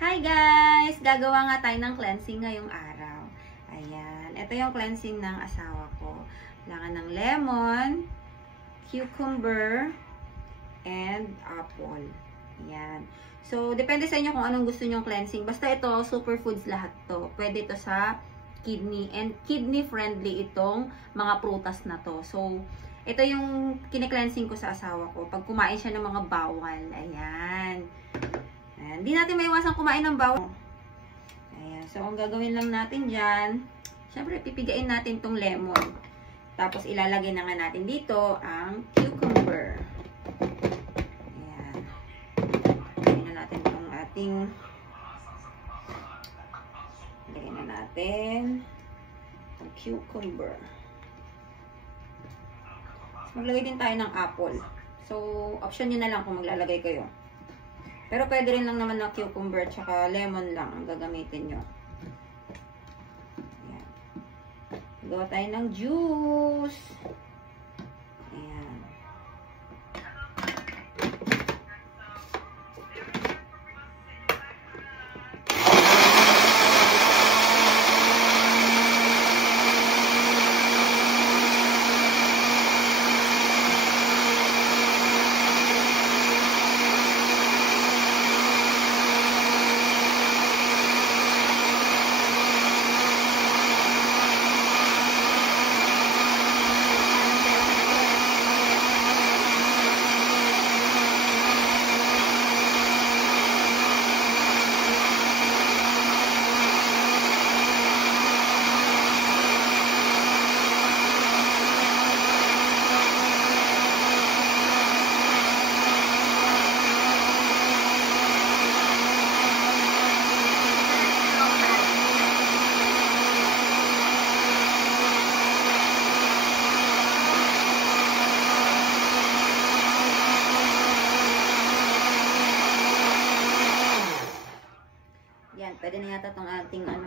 Hi guys! Gagawa nga tayo ng cleansing ngayong araw. Ayan. Ito yung cleansing ng asawa ko. Kailangan ng lemon, cucumber, and apple. Ayan. So, depende sa inyo kung anong gusto nyong cleansing. Basta ito, superfoods lahat to. Pwede ito sa kidney. And kidney friendly itong mga prutas na to. So, ito yung kine-cleansing ko sa asawa ko. Pag kumain siya ng mga bawal. Ayan. Hindi natin maiwasang kumain ng bawal. Ayan. So, ang gagawin lang natin dyan, syempre, pipigain natin tong lemon. Tapos, ilalagay na nga natin dito ang cucumber. Ayan. Lagyan na natin itong ating lagyan na natin ang cucumber. Maglagay din tayo ng apple. So, option nyo na lang kung maglalagay kayo. Pero pwede rin lang naman ng cucumber at lemon lang ang gagamitin nyo. Ayan. Gawa tayo ng juice. Ayan. Yan, pwede na yata itong ating ano.